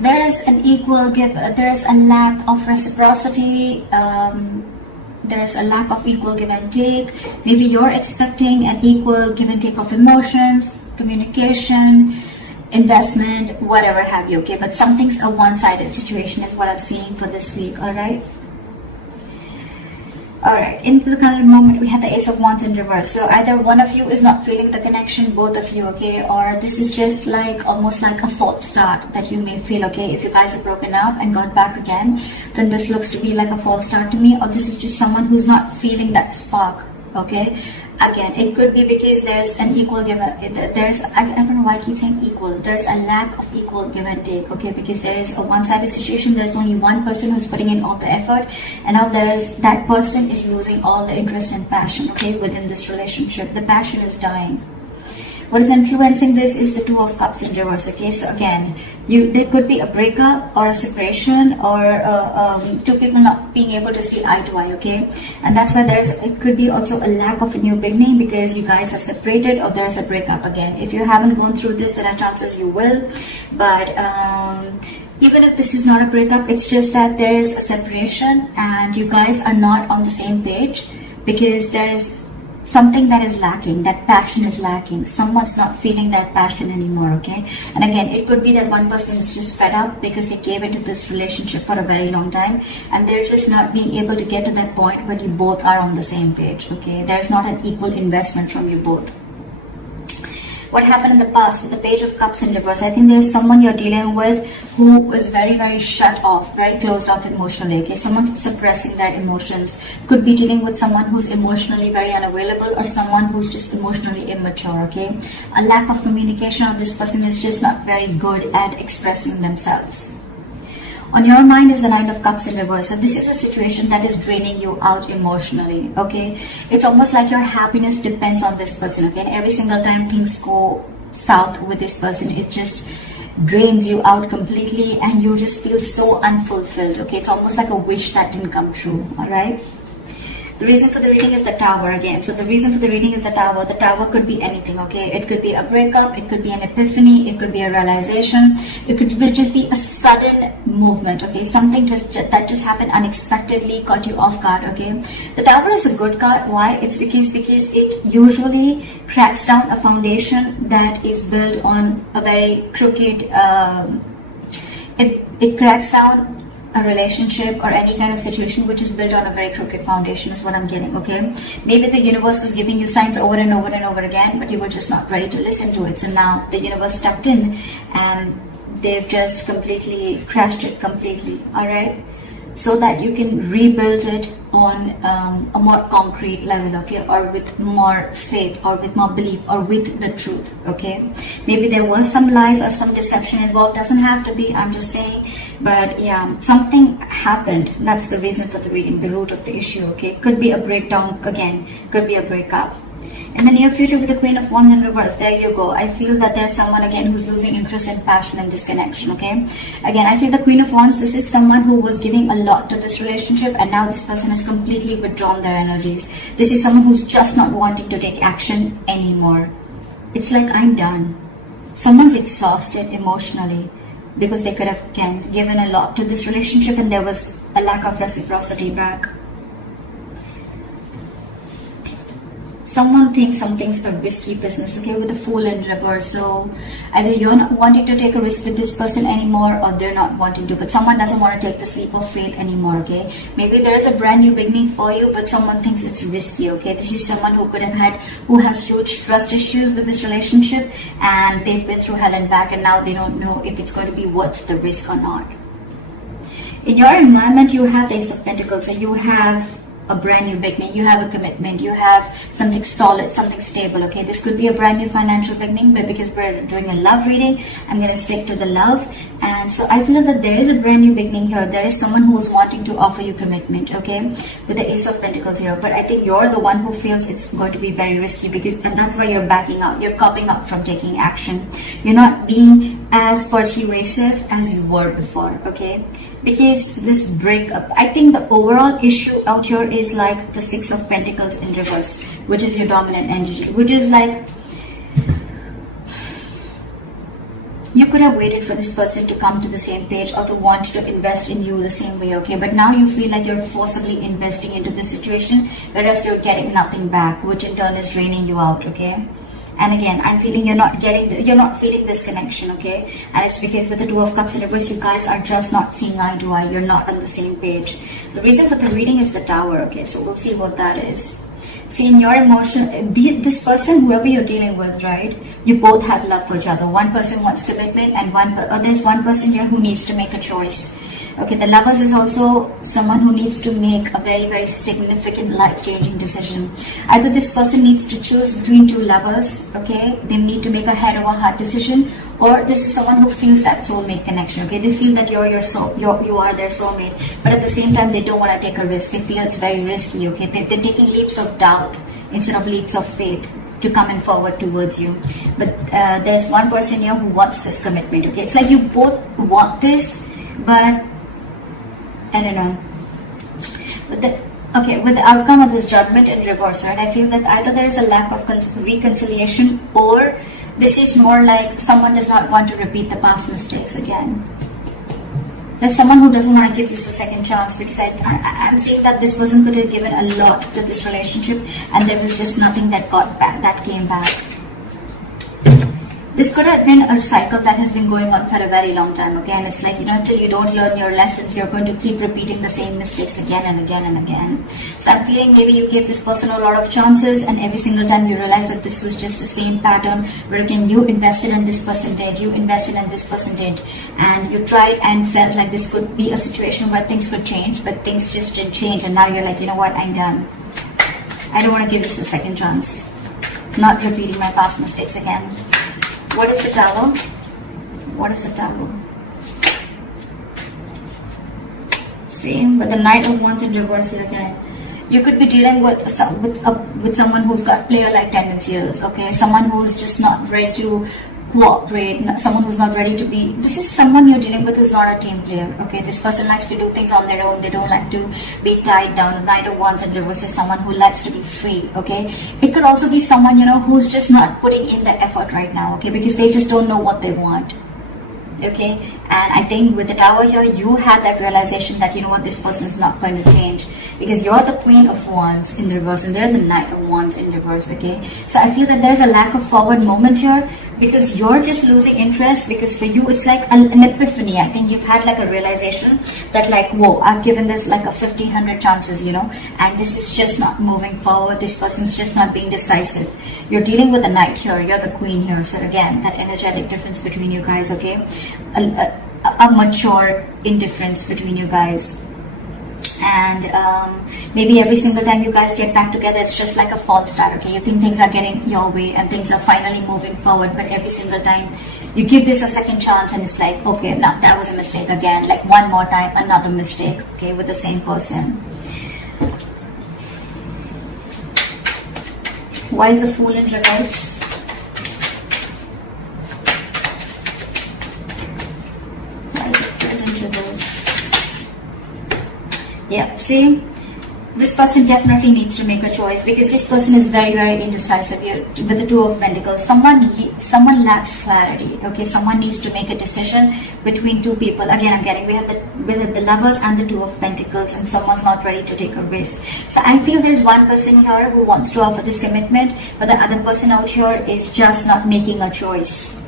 there is an equal give, there is a lack of reciprocity, there is a lack of equal give and take. Maybe you're expecting an equal give and take of emotions, communication, investment, whatever have you, okay? But something's a one-sided situation is what I'm seeing for this week, all right? All right, into the current moment, we have the Ace of Wands in reverse. So either one of you is not feeling the connection, both of you, okay? Or this is just like almost like a false start that you may feel, okay? If you guys have broken up and got back again, then this looks to be like a false start to me. Or this is just someone who's not feeling that spark, okay? Again, it could be because there's an equal give and I don't know why I keep saying equal. There's a lack of equal give and take, okay? Because there is a one-sided situation. There's only one person who's putting in all the effort, and now that person is losing all the interest and passion, okay, within this relationship. The passion is dying. What is influencing this is the Two of Cups in reverse, okay? So again, there could be a breakup or a separation, or two people not being able to see eye to eye, okay? And that's why it could be also a lack of a new beginning because you guys have separated, or there's a breakup again. If you haven't gone through this, there are chances you will. But even if this is not a breakup, it's just that there is a separation and you guys are not on the same page because there is something that is lacking, that passion is lacking. Someone's not feeling that passion anymore, okay? And again, it could be that one person is just fed up because they gave into this relationship for a very long time and they're just not being able to get to that point where you both are on the same page, okay? There's not an equal investment from you both. What happened in the past with the Page of Cups in reverse? I think there's someone you're dealing with who is very, very shut off, very closed off emotionally, okay? Someone suppressing their emotions. Could be dealing with someone who's emotionally very unavailable or someone who's just emotionally immature, okay? A lack of communication, or this person is just not very good at expressing themselves. On your mind is the Nine of Cups in reverse. So this is a situation that is draining you out emotionally, okay? It's almost like your happiness depends on this person, okay? And every single time things go south with this person, it just drains you out completely and you just feel so unfulfilled, okay? It's almost like a wish that didn't come true, all right? The reason for the reading is the Tower again. So the reason for the reading is the Tower. The Tower could be anything, okay? It could be a breakup, it could be an epiphany, it could be a realization, it could just be a sudden movement, okay? Something that just happened unexpectedly, caught you off guard, okay? The Tower is a good card. Why? It's because it usually cracks down a foundation that is built on a very crooked, it cracks down a relationship or any kind of situation which is built on a very crooked foundation is what I'm getting, okay? Maybe the universe was giving you signs over and over and over again, but you were just not ready to listen to it. So now the universe stepped in and they've just completely crashed it completely, all right? So that you can rebuild it on a more concrete level, okay? Or with more faith, or with more belief, or with the truth, okay? Maybe there was some lies or some deception involved. Doesn't have to be, I'm just saying. But yeah, something happened. That's the reason for the reading, the root of the issue, okay? Could be a breakdown again, could be a breakup. In the near future with the Queen of Wands in reverse, there you go. I feel that there's someone again who's losing interest and passion in this connection, okay? Again, I feel the Queen of Wands, this is someone who was giving a lot to this relationship and now this person has completely withdrawn their energies. This is someone who's just not wanting to take action anymore. It's like, I'm done. Someone's exhausted emotionally because they could have, again, given a lot to this relationship and there was a lack of reciprocity back. Someone thinks something's a risky business, okay, with the Fool in reverse. So either you're not wanting to take a risk with this person anymore or they're not wanting to, but someone doesn't want to take the leap of faith anymore, okay? Maybe there's a brand new beginning for you, but someone thinks it's risky, okay? This is someone who has huge trust issues with this relationship and they've been through hell and back and now they don't know if it's going to be worth the risk or not. In your environment, you have the Ace of Pentacles, so you have a brand new beginning, you have a commitment, you have something solid, something stable, okay? This could be a brand new financial beginning, but because we're doing a love reading, I'm going to stick to the love. And so I feel that there is a brand new beginning here. There is someone who is wanting to offer you commitment, okay? With the Ace of Pentacles here. But I think you're the one who feels it's going to be very risky and that's why you're backing out. You're copping up from taking action. You're not being as persuasive as you were before, okay? Because this breakup, I think the overall issue out here is like the Six of Pentacles in reverse, which is your dominant energy, which is like You could have waited for this person to come to the same page or to want to invest in you the same way, okay? But now you feel like you're forcibly investing into this situation, whereas you're getting nothing back, which in turn is draining you out, okay? And again, I'm feeling you're not feeling this connection, okay? And it's because with the Two of Cups in reverse, you guys are just not seeing eye to eye. You're not on the same page. The reason for the reading is the Tower, okay? So we'll see what that is. See, in your emotion, this person, whoever you're dealing with, right? You both have love for each other. One person wants commitment, and there's one person here who needs to make a choice. Okay, the Lovers is also someone who needs to make a very, very significant life-changing decision. Either this person needs to choose between two lovers, okay? They need to make a head over heart decision, or this is someone who feels that soulmate connection, okay? They feel that you are their soulmate, but at the same time, they don't want to take a risk. They feel it's very risky, okay? They're taking leaps of doubt instead of leaps of faith to come in forward towards you. But there's one person here who wants this commitment, okay? It's like you both want this, but I don't know. With the outcome of this Judgment in reverse, right? I feel that either there is a lack of reconciliation, or this is more like someone does not want to repeat the past mistakes again. There's someone who doesn't want to give this a second chance, because I'm seeing that this person could have given a lot to this relationship, and there was just nothing that came back. This could have been a cycle that has been going on for a very long time. Again, it's like, until you don't learn your lessons, you're going to keep repeating the same mistakes again and again and again. So I'm feeling maybe you gave this person a lot of chances, and every single time you realize that this was just the same pattern, where again, you invested and this person did, you invested and this person did, and you tried and felt like this could be a situation where things could change, but things just didn't change, and now you're like, you know what, I'm done. I don't want to give this a second chance. Not repeating my past mistakes again. What is the Tower? What is the Tower? See, with the Knight of Wands in reverse here again. You could be dealing with someone who's got player-like tendencies, okay? Someone who's just not ready to cooperate, someone who's not ready to be... This is someone you're dealing with who's not a team player, okay? This person likes to do things on their own. They don't like to be tied down. The Knight of Wands in reverse is someone who likes to be free, okay? It could also be someone, who's just not putting in the effort right now, okay? Because they just don't know what they want, okay? And I think with the Tower here, you had that realization that, this person's not going to change, because you're the Queen of Wands in reverse and they're the Knight of Wands in reverse, okay? So I feel that there's a lack of forward moment here, because you're just losing interest, because for you it's like an epiphany. I think you've had like a realization that like, whoa, I've given this like a 1,500 chances, and this is just not moving forward. This person's just not being decisive. You're dealing with the Knight here, you're the Queen here. So again, that energetic difference between you guys, okay? A mature indifference between you guys. And maybe every single time you guys get back together, it's just like a false start, okay? You think things are getting your way and things are finally moving forward, but every single time you give this a second chance and it's like, okay, no, that was a mistake again. Like one more time, another mistake, okay, with the same person. Why is the Fool in reverse? Yeah, see, this person definitely needs to make a choice, because this person is very, very indecisive here with the Two of Pentacles. Someone lacks clarity, okay? Someone needs to make a decision between two people. Again, I'm getting, we have the Lovers and the Two of Pentacles, and someone's not ready to take a risk. So I feel there's one person here who wants to offer this commitment, but the other person out here is just not making a choice.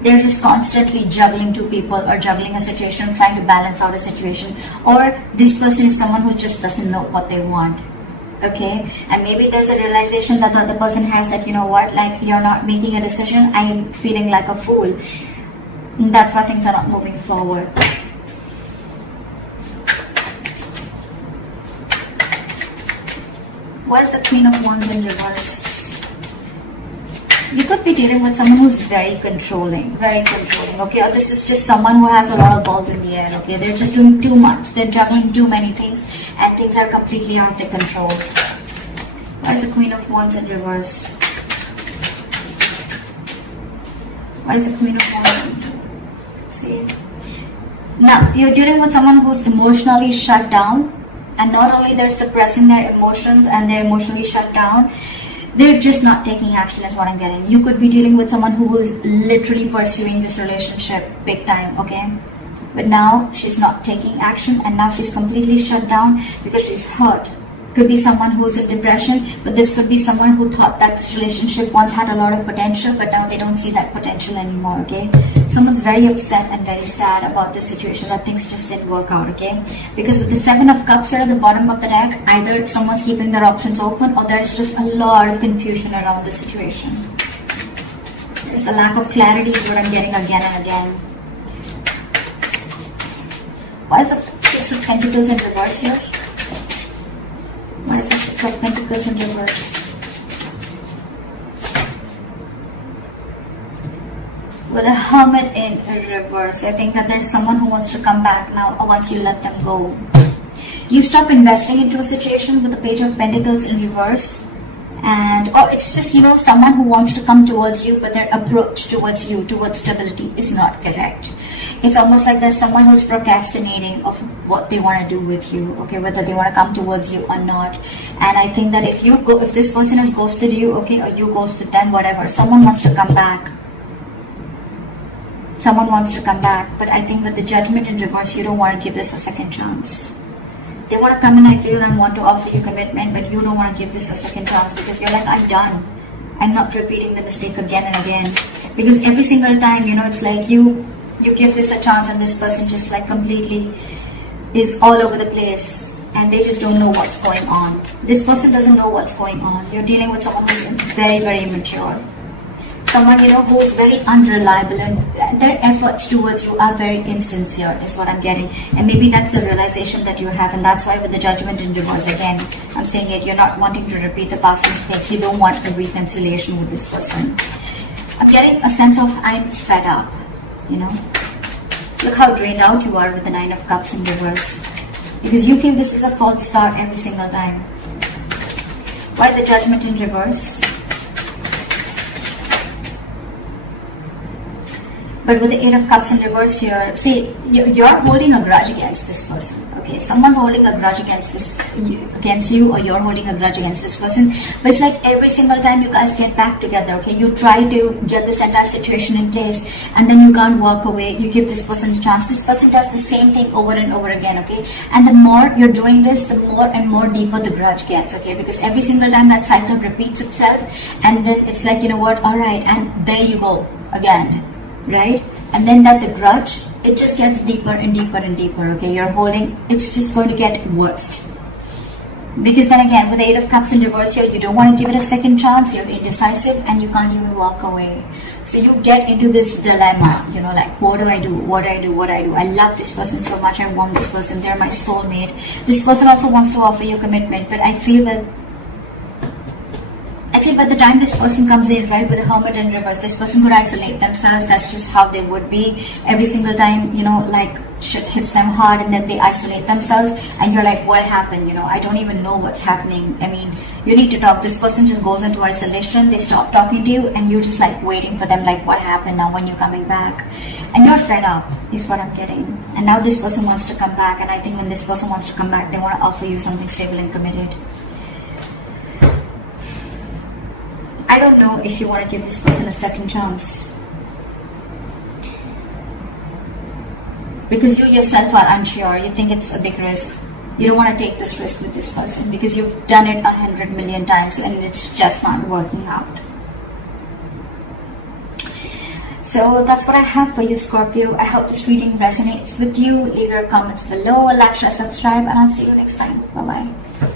They're just constantly juggling two people, or juggling a situation, trying to balance out a situation. Or this person is someone who just doesn't know what they want, okay? And maybe there's a realization that the other person has that, like, you're not making a decision, I'm feeling like a fool. And that's why things are not moving forward. What is the Queen of Wands in reverse? You could be dealing with someone who's very controlling, okay? Or this is just someone who has a lot of balls in the air, okay? They're just doing too much. They're juggling too many things, and things are completely out of their control. Why is the Queen of Wands in reverse? Why is the Queen of Wands in reverse? See? Now, you're dealing with someone who's emotionally shut down, and not only they're suppressing their emotions and they're emotionally shut down, They're just not taking action is what I'm getting. You could be dealing with someone who is literally pursuing this relationship big time, okay? But now she's not taking action, and now she's completely shut down because she's hurt. Could be someone who's in depression, but this could be someone who thought that this relationship once had a lot of potential, but now they don't see that potential anymore, okay? Someone's very upset and very sad about this situation, that things just didn't work out, okay? Because with the 7 of Cups here at the bottom of the deck, either someone's keeping their options open, or there's just a lot of confusion around the situation. There's a lack of clarity is what I'm getting again and again. Why is the 6 of Pentacles in reverse here? Why is the 6 of Pentacles in reverse? With a Hermit in reverse, I think that there's someone who wants to come back now once you let them go. You stop investing into a situation with the Page of Pentacles in reverse, and or it's just, you know, someone who wants to come towards you, but their approach towards you, towards stability, is not correct. It's almost like there's someone who's procrastinating of what they want to do with you, okay, whether they want to come towards you or not. And I think that if this person has ghosted you, okay, or you ghosted them, whatever, someone wants to come back. Someone wants to come back, but I think with the Judgment in reverse, you don't want to give this a second chance. They want to come in, I feel, and want to offer you commitment, but you don't want to give this a second chance because you're like, I'm done. I'm not repeating the mistake again and again. Because every single time, you know, it's like you give this a chance and this person just like completely is all over the place and they just don't know what's going on. This person doesn't know what's going on. You're dealing with someone who's very, very immature. Someone, you know, who's very unreliable, and their efforts towards you are very insincere is what I'm getting. And maybe that's the realization that you have, and that's why with the Judgment in reverse, again, I'm saying it, you're not wanting to repeat the past mistakes. You don't want a reconciliation with this person. I'm getting a sense of I'm fed up, you know. Look how drained out you are with the 9 of Cups in reverse. Because you think this is a false start every single time. Why the Judgment in reverse? But with the 8 of Cups in reverse here, see, you're holding a grudge against this person. Okay, someone's holding a grudge against you, or you're holding a grudge against this person. But it's like every single time you guys get back together, okay, you try to get this entire situation in place, and then you can't walk away. You give this person a chance. This person does the same thing over and over again, okay? And the more you're doing this, the more and more deeper the grudge gets, okay? Because every single time that cycle repeats itself, and then it's like, you know what, all right, and there you go again. Right? And then that the grudge, it just gets deeper and deeper and deeper, okay? You're holding, it's just going to get worse. Because then again, with the 8 of Cups in reverse here, you don't want to give it a second chance, you're indecisive, and you can't even walk away. So you get into this dilemma, you know, like, what do I do? What do I do? What do I do? I love this person so much, I want this person, they're my soulmate. This person also wants to offer you commitment, but I feel by the time this person comes in, right, with the Hermit in reverse, this person would isolate themselves. That's just how they would be. Every single time, you know, like shit hits them hard and then they isolate themselves, and you're like, what happened? You know, I don't even know what's happening. I mean, you need to talk. This person just goes into isolation, they stop talking to you, and you're just like waiting for them, like, what happened now, when you're coming back? And you're fed up is what I'm getting. And now this person wants to come back, and I think when this person wants to come back, they want to offer you something stable and committed. I don't know if you want to give this person a second chance. Because you yourself are unsure. You think it's a big risk. You don't want to take this risk with this person because you've done it 100 million times and it's just not working out. So that's what I have for you, Scorpio. I hope this reading resonates with you. Leave your comments below, like, share, subscribe, and I'll see you next time. Bye-bye.